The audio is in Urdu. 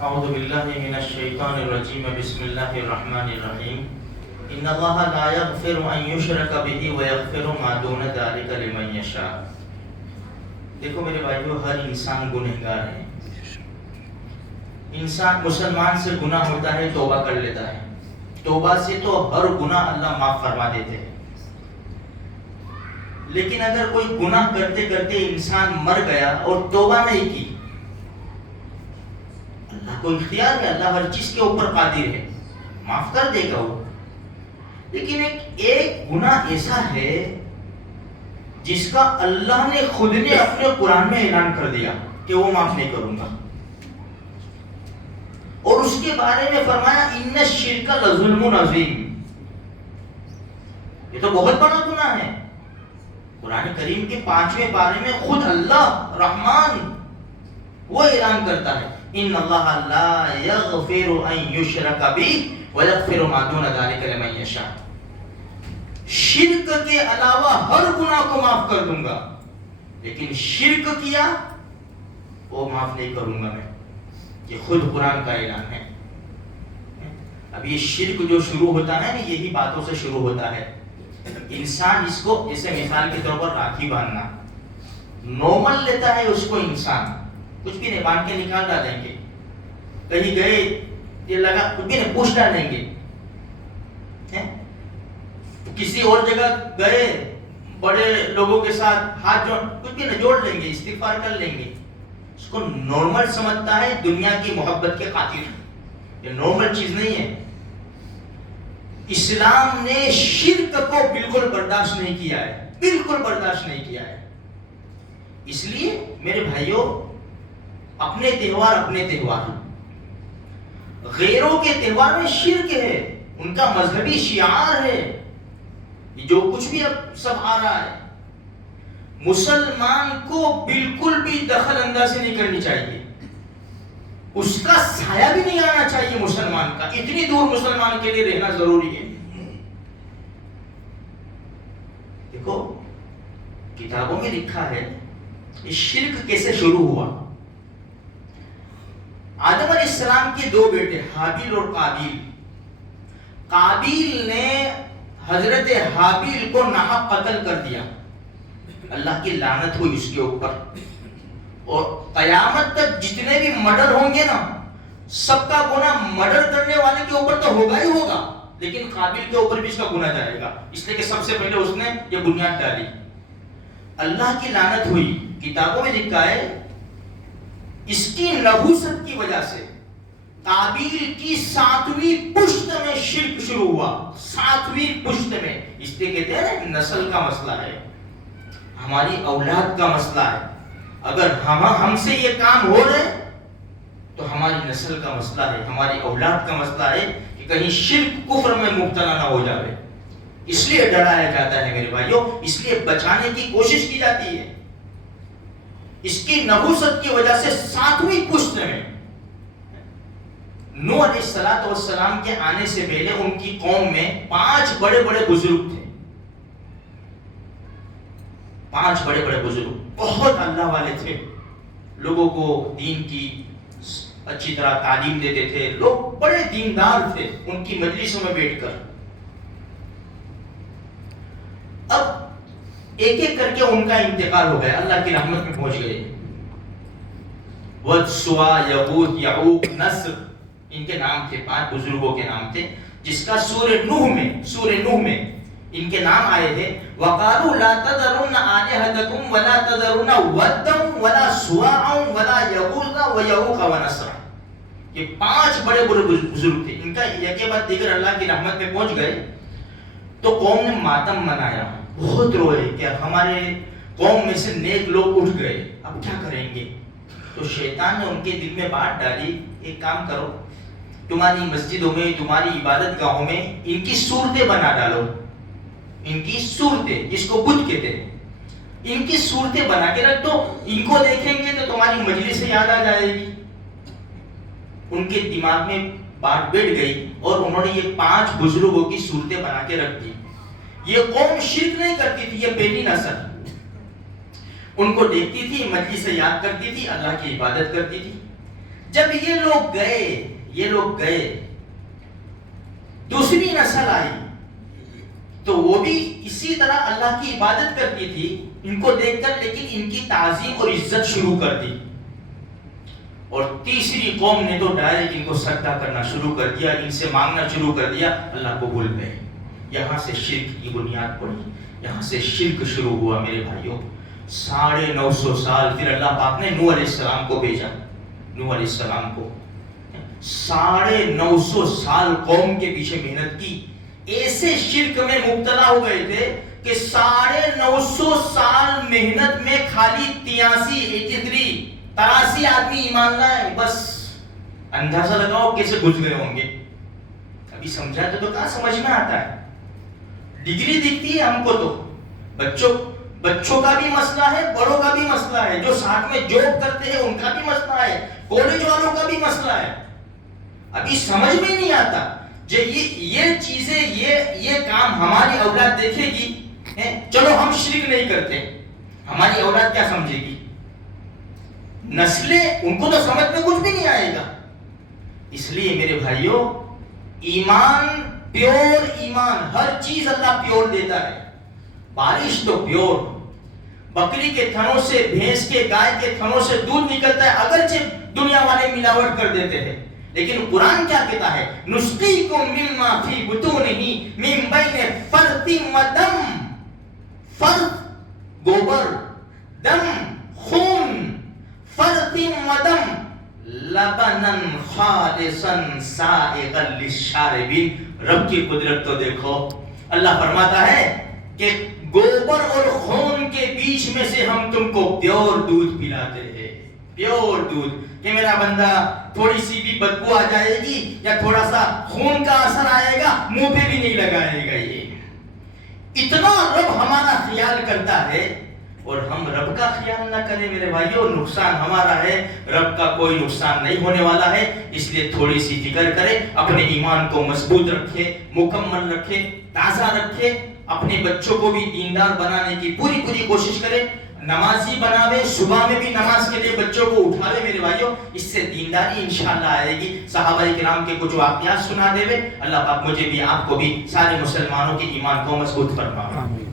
اعوذ باللہ من الشیطان الرجیم بسم اللہ الرحمن الرحیم ان اللہ لا یغفر ان یشرک بہ ویغفر ما دون ذلک لمن یشاء۔ دیکھو میرے بھائیو، ہر انسان گنہگار ہے۔ انسان مسلمان سے گناہ ہوتا ہے توبہ کر لیتا ہے، توبہ سے تو ہر گناہ اللہ معاف فرما دیتے ہیں۔ لیکن اگر کوئی گناہ کرتے کرتے انسان مر گیا اور توبہ نہیں کی، اللہ کو اختیار ہے، اللہ ہر چیز کے اوپر قادر ہے، معاف کر دے گا وہ۔ لیکن ایک گناہ ایسا ہے جس کا اللہ نے خود نے اپنے قرآن میں اعلان کر دیا کہ وہ معاف نہیں کروں گا، اور اس کے بارے میں فرمایا ان الشرک لظلم عظیم، یہ تو بہت بڑا گناہ ہے۔ قرآن کریم کے 5ویں پارے میں خود اللہ رحمان وہ اعلان کرتا ہے ان اللہ لا یغفر ان یشرک بہ ویغفر ما دون ذلک لمن یشاء، شرک کے علاوہ ہر گناہ کو معاف کر دوں گا، لیکن شرک کیا وہ معاف نہیں کروں گا میں، یہ خود قرآن کا اعلان ہے۔ اب یہ شرک جو شروع ہوتا ہے نا، یہی باتوں سے شروع ہوتا ہے۔ انسان اس کو جیسے مثال کے طور پر راکھی باندھنا نارمل لیتا ہے، اس کو انسان کچھ بھی نہیں، باندھ کے نکال ڈالیں گے، کہیں گئے یہ لگا کچھ بھی نہیں، پوچھ ڈالیں گے، کسی اور جگہ گئے بڑے لوگوں کے ساتھ ہاتھ جوڑ کچھ بھی نہیں، جوڑ لیں گے، استغفار کر لیں گے، اس کو نارمل سمجھتا ہے دنیا کی محبت کے خاطر، یہ نارمل چیز نہیں ہے۔ اسلام نے شرک کو بالکل برداشت نہیں کیا ہے، بالکل برداشت نہیں کیا ہے۔ اس لیے میرے بھائیوں، اپنے تہوار غیروں کے تہوار میں شرک ہے، ان کا مذہبی شعار ہے، جو کچھ بھی اب سب آ رہا ہے، مسلمان کو بالکل بھی دخل اندازی نہیں کرنی چاہیے، اس کا سایہ بھی نہیں آنا چاہیے مسلمان کا، اتنی دور مسلمان کے لیے رہنا ضروری ہے۔ دیکھو کتابوں میں لکھا ہے یہ شرک کیسے شروع ہوا۔ آدم علیہ السلام کے 2 بیٹے حابیل اور قابیل، قابیل نے حضرت حابیل کو ناحق قتل کر دیا، اللہ کی لعنت ہوئی اس کے اوپر، اور قیامت تک جتنے بھی مرڈر ہوں گے نا، سب کا گناہ مرڈر کرنے والے کے اوپر تو ہوگا ہی ہوگا، لیکن قابیل کے اوپر بھی اس کا گناہ جائے گا، اس لیے کہ سب سے پہلے اس نے یہ بنیاد ڈالی، اللہ کی لعنت ہوئی۔ کتابوں میں لکھا ہے اس کی نحوست کی وجہ سے قابیل کی 7ویں پشت میں شرک شروع ہوا، 7ویں پشت میں، اس لیے کہتے ہیں نسل کا مسئلہ ہے، ہماری اولاد کا مسئلہ ہے، اگر ہم سے یہ کام ہو رہے تو ہماری نسل کا مسئلہ ہے، ہماری اولاد کا مسئلہ ہے کہ کہیں شرک کفر میں مبتلا نہ ہو جائے، اس لیے ڈرایا جاتا ہے میرے بھائیوں، اس لیے بچانے کی کوشش کی جاتی ہے۔ اس کی نحوست کی وجہ سے 7ویں پشت میں نوح علیہ السلام کے آنے سے پہلے ان کی قوم میں 5 بڑے بڑے بزرگ تھے، 5 بڑے بڑے بزرگ، بہت اللہ والے تھے، لوگوں کو دین کی اچھی طرح تعلیم دیتے تھے، لوگ بڑے دیندار تھے ان کی مجلسوں میں بیٹھ کر۔ اب ایک ایک کر کے ان کا انتقال ہو گیا، اللہ کی رحمت میں پہنچ گئے۔ ود، سوا، یغوث، یعوق، نصر، ان کے نام تھے، 5 بزرگوں کے نام تھے، جس کا سورہ نوح میں ان کے نام آئے تھے۔ وَقَالُوا لَا تَذَرُنَّ آلِهَتَكُمْ وَلَا تَذَرُنَّ وَدًّا وَلَا سُوَاعًا وَلَا يَغُوثَ وَيَعُوقَ وَنَسْرًا، یہ 5 بڑے بڑے بزرگ تھے، ان کا یک کے بعد دیگر اللہ کی رحمت میں پہنچ گئے، تو قوم نے ماتم منایا، بہت روئے کہ ہمارے قوم میں سے نیک لوگ اٹھ گئے، اب کیا کریں گے؟ تو شیطان نے ان کے دل میں بات ڈالی، ایک کام کرو، تمہاری مسجدوں میں، تمہاری عبادت گاہوں میں ان کی صورتیں بنا ڈالو، ان کی صورتیں، جس کو بت کہتے ہیں، ان کی صورتیں بنا کے رکھ دو، ان کو دیکھیں گے تو تمہاری مجلس یاد آ جائے گی۔ ان کے دماغ میں بات بیٹھ گئی اور انہوں نے یہ 5 بزرگوں کی صورتیں بنا کے رکھ دی۔ یہ قوم شرک نہیں کرتی تھی، یہ پہلی نسل ان کو دیکھتی تھی، مجلس سے یاد کرتی تھی، اللہ کی عبادت کرتی تھی۔ جب یہ لوگ گئے دوسری نسل آئی تو وہ بھی اسی طرح اللہ کی عبادت کرتی تھی ان کو دیکھ کر، لیکن ان کی تعظیم اور عزت شروع کر دی. اور تیسری قوم نے تو ڈائریکٹ ان کو سجدہ کرنا شروع کر دیا، ان سے مانگنا شروع کر دیا، اللہ کو بھول گئے. یہاں سے شرک کی بنیاد پڑی، یہاں سے شرک شروع ہوا میرے بھائیوں. 950 سال پھر اللہ پاک نے نوح علیہ السلام کو بھیجا. نوح علیہ السلام کو 950 سال قوم کے پیچھے محنت کی. ایسے شرک میں مبتلا ہو گئے تھے کہ 950 سال محنت میں خالی 83 آدمی ایمان لائے. بس اندازہ لگاؤ کیسے گزر گئے ہوں گے. ابھی سمجھا تو کہاں سمجھ میں آتا ہے. ڈگری دکھتی ہے ہم کو تو بچوں کا بھی مسئلہ ہے، بڑوں کا بھی مسئلہ ہے، جو ساتھ میں جاب کرتے ہیں ان کا بھی مسئلہ ہے، کالج والوں کا بھی مسئلہ ہے. ابھی سمجھ میں نہیں آتا یہ چیزیں یہ کام ہماری اولاد دیکھے گی. چلو ہم شرک نہیں کرتے، ہماری اولاد کیا سمجھے گی؟ نسلیں ان کو تو سمجھ میں کچھ بھی نہیں آئے گا. اس لیے میرے بھائیوں ایمان، پیور ایمان، ہر چیز اللہ پیور دیتا ہے. بارش تو پیور، بکری کے تھنوں سے، بھینس کے، گائے کے تھنوں سے دودھ نکلتا ہے، اگرچہ دنیا والے ملاوٹ کر دیتے ہیں، لیکن قرآن کیا کہتا ہے؟ نسقیکم مما فی بطونہ من بین فرث و دم. فرث گوبر، دم خون، فرث و دم لبنا خالصا سائغا للشاربین. رب کی قدرت تو دیکھو. اللہ فرماتا ہے کہ گوبر اور خون کے بیچ میں سے ہم تم کو پیور دودھ پلاتے ہیں. پیور دودھ کہ میرا بندہ تھوڑی سی بھی بدبو آ جائے گی یا تھوڑا سا خون کا اثر آئے گا منہ پہ بھی نہیں لگائے گا. یہ اتنا رب ہمارا خیال کرتا ہے اور ہم رب کا خیال نہ کریں میرے بھائیوں، نقصان ہمارا ہے، رب کا کوئی نقصان نہیں ہونے والا ہے. اس لیے تھوڑی سی فکر کریں، اپنے ایمان کو مضبوط رکھے، مکمل رکھے، تازہ رکھے. اپنے بچوں کو بھی دیندار بنانے کی پوری کوشش کریں. نمازی بناوے، صبح میں بھی نماز کے لیے بچوں کو اٹھاوے میرے بھائیوں. اس سے دینداری انشاءاللہ آئے گی. صحابہ کرام کے کچھ واقعات سنا دے. اللہ پاک مجھے بھی، آپ کو بھی، سارے مسلمانوں کے ایمان کو مضبوط فرمائے.